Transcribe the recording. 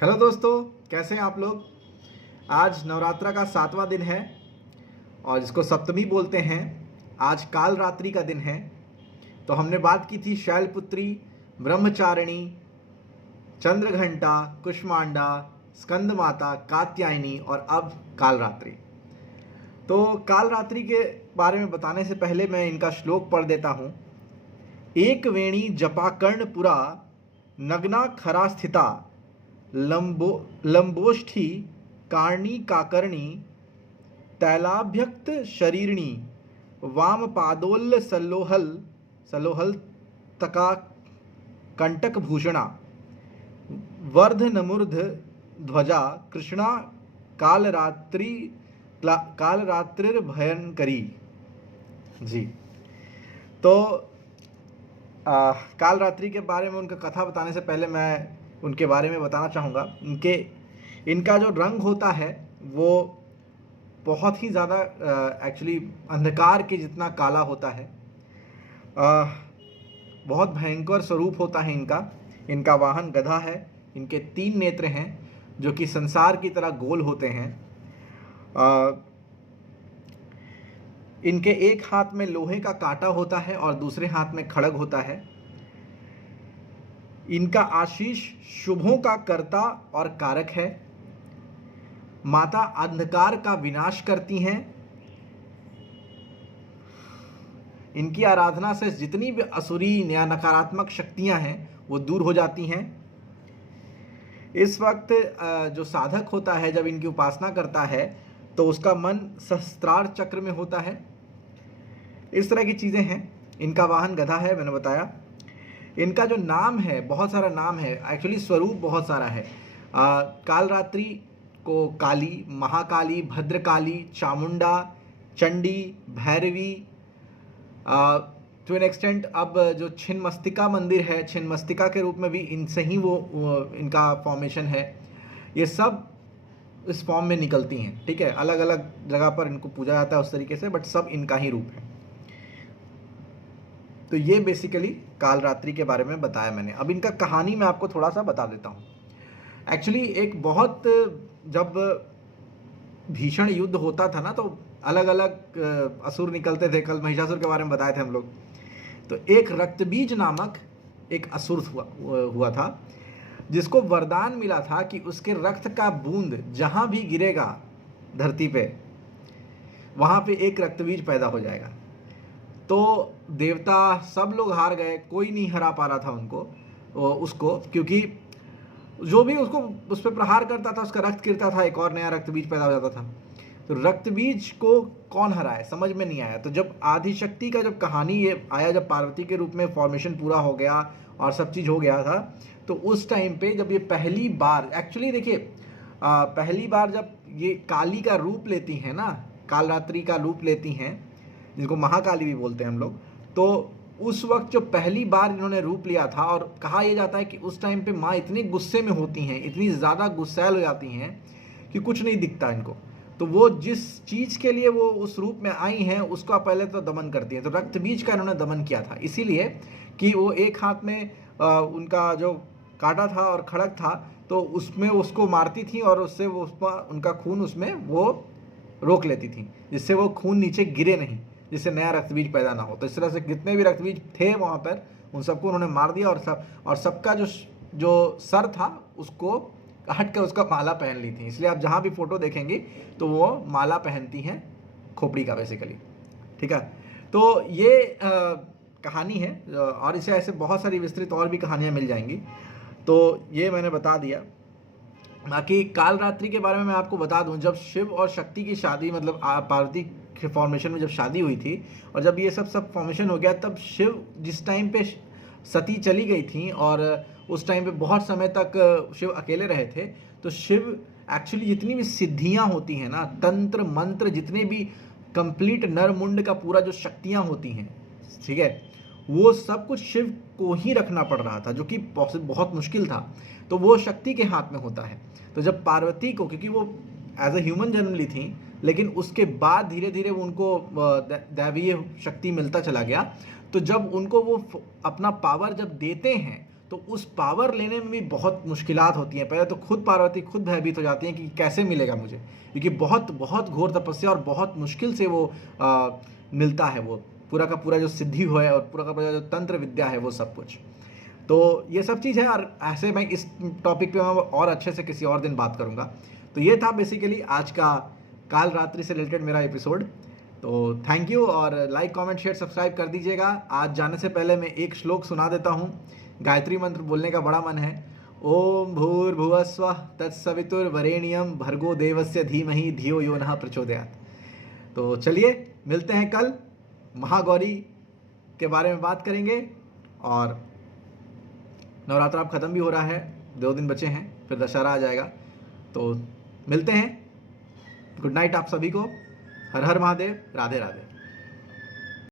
Hello दोस्तों, कैसे हैं आप लोग। आज नवरात्रा का 7वां दिन है और जिसको सप्तमी बोलते हैं। आज काल रात्रि का दिन है। तो हमने बात की थी शैलपुत्री, ब्रह्मचारिणी, चंद्रघंटा, कुष्मांडा, स्कंद माता, कात्यायनी और अब काल रात्रि। तो काल रात्रि के बारे में बताने से पहले मैं इनका श्लोक पढ़ देता हूँ। एक वेणी जपाकर्णपुरा, नग्ना खरा स्थिता, लंबोष्ठी कार्णी काकर्णी, तैलाभ्यक्त शरीरिणी, वाम पादोल्ल सलोहल तका कंटक भूषणा, वर्ध नमूर्ध ध्वजा कृष्णा, कालरात्रिर्भयंकरी। जी, तो काल रात्रि के बारे में उनका कथा बताने से पहले मैं उनके बारे में बताना चाहूँगा। इनका जो रंग होता है वो बहुत ही ज़्यादा एक्चुअली अंधकार के जितना काला होता है। बहुत भयंकर स्वरूप होता है इनका। इनका वाहन गधा है। इनके 3 नेत्र हैं जो कि संसार की तरह गोल होते हैं। इनके एक हाथ में लोहे का कांटा होता है और दूसरे हाथ में खड्ग होता है। इनका आशीष शुभों का कर्ता और कारक है। माता अंधकार का विनाश करती हैं। इनकी आराधना से जितनी भी असुरी या नकारात्मक शक्तियां हैं वो दूर हो जाती हैं। इस वक्त जो साधक होता है जब इनकी उपासना करता है तो उसका मन सहस्त्रार चक्र में होता है। इस तरह की चीज़ें हैं। इनका वाहन गधा है, मैंने बताया। इनका जो नाम है, बहुत सारा नाम है, एक्चुअली स्वरूप बहुत सारा है। काल रात्रि को Kali, Mahakali, Bhadrakali, Chamunda, Chandi, Bhairavi, to an extent अब जो छिन्नमस्तिका मंदिर है, छिन्नमस्तिका के रूप में भी इनसे ही वो इनका फॉर्मेशन है। ये सब इस फॉर्म में निकलती हैं। ठीक है, अलग अलग जगह पर इनको पूजा जाता है उस तरीके से, बट सब इनका ही रूप है। तो ये बेसिकली काल रात्रि के बारे में बताया मैंने। अब इनका कहानी मैं आपको थोड़ा सा बता देता हूँ। एक्चुअली एक बहुत जब भीषण युद्ध होता था ना, तो अलग अलग असुर निकलते थे। कल महिषासुर के बारे में बताए थे हम लोग। तो एक रक्तबीज नामक एक असुर हुआ था जिसको वरदान मिला था कि उसके रक्त का बूंद जहाँ भी गिरेगा धरती पे, वहाँ पे एक रक्तबीज पैदा हो जाएगा। तो देवता सब लोग हार गए, कोई नहीं हरा पा रहा था उसको, क्योंकि जो भी उसको उस पर प्रहार करता था उसका रक्त गिरता था, एक और नया रक्त बीज पैदा हो जाता था। तो रक्त बीज को कौन हराए, समझ में नहीं आया। तो जब आदिशक्ति का जब कहानी ये आया, जब पार्वती के रूप में फॉर्मेशन पूरा हो गया और सब चीज़ हो गया था, तो उस टाइम पे जब ये पहली बार, एक्चुअली देखिए, पहली बार जब ये काली का रूप लेती हैं ना, काल रात्रि का रूप लेती हैं, जिनको महाकाली भी बोलते हैं हम लोग, तो उस वक्त जो पहली बार इन्होंने रूप लिया था, और कहा यह जाता है कि उस टाइम पे माँ इतनी गुस्से में होती हैं, इतनी ज़्यादा गुस्सैल हो जाती हैं कि कुछ नहीं दिखता इनको। तो वो जिस चीज़ के लिए वो उस रूप में आई हैं उसका पहले तो दमन करती हैं। तो रक्त बीज का इन्होंने दमन किया था, इसीलिए कि वो एक हाथ में उनका जो कांटा था और खड्ग था, तो उसमें उसको मारती थी और उससे वो उनका खून उसमें वो रोक लेती थी, जिससे वो खून नीचे गिरे नहीं, जिससे नया रक्तबीज पैदा ना हो। तो इस तरह से जितने भी रक्तबीज थे वहाँ पर, उन सबको उन्होंने मार दिया और सबका जो सर था उसको काट कर उसका माला पहन ली थी। इसलिए आप जहाँ भी फोटो देखेंगे तो वो माला पहनती हैं खोपड़ी का बेसिकली। ठीक है, तो ये कहानी है और इसे ऐसे बहुत सारी विस्तृत और भी कहानियाँ मिल जाएंगी। तो ये मैंने बता दिया। बाकी काल रात्रि के बारे में मैं आपको बता दूं, जब शिव और शक्ति की शादी, मतलब पार्वती के फॉर्मेशन में जब शादी हुई थी और जब ये सब फॉर्मेशन हो गया, तब शिव जिस टाइम पे सती चली गई थी और उस टाइम पे बहुत समय तक शिव अकेले रहे थे, तो शिव एक्चुअली जितनी भी सिद्धियां होती हैं ना, तंत्र मंत्र, जितने भी कंप्लीट नरमुंड का पूरा जो शक्तियां होती हैं, ठीक है, वो सब कुछ शिव को ही रखना पड़ रहा था, जो कि बहुत मुश्किल था। तो वो शक्ति के हाथ में होता है। तो जब पार्वती को, क्योंकि वो एज ए ह्यूमन जन्म ली थी, लेकिन उसके बाद धीरे धीरे वो उनको दैवीय शक्ति मिलता चला गया। तो जब उनको वो अपना पावर जब देते हैं तो उस पावर लेने में भी बहुत मुश्किलात होती हैं। पहले तो खुद पार्वती खुद भयभीत हो जाती हैं कि कैसे मिलेगा मुझे, क्योंकि बहुत बहुत घोर तपस्या और बहुत मुश्किल से वो मिलता है, वो पूरा का पूरा जो सिद्धि हो है और पूरा का पूरा जो तंत्र विद्या है वो सब कुछ। तो ये सब चीज़ है, और ऐसे मैं इस टॉपिक पे मैं और अच्छे से किसी और दिन बात करूँगा। तो ये था बेसिकली आज का काल रात्रि से रिलेटेड मेरा एपिसोड। तो थैंक यू, और लाइक कमेंट शेयर सब्सक्राइब कर दीजिएगा। आज जाने से पहले मैं एक श्लोक सुना देता हूँ। गायत्री मंत्र बोलने का बड़ा मन है। ओम भूर्भुवस्वः तत्सवितुर्वरेण्यं भर्गो देवस्य धीमहि धियो यो नः प्रचोदयात्। तो चलिए मिलते हैं कल, महागौरी के बारे में बात करेंगे, और नवरात्र अब ख़त्म भी हो रहा है, 2 दिन बचे हैं, फिर दशहरा आ जाएगा। तो मिलते हैं, गुड नाइट आप सभी को। हर हर महादेव, राधे राधे।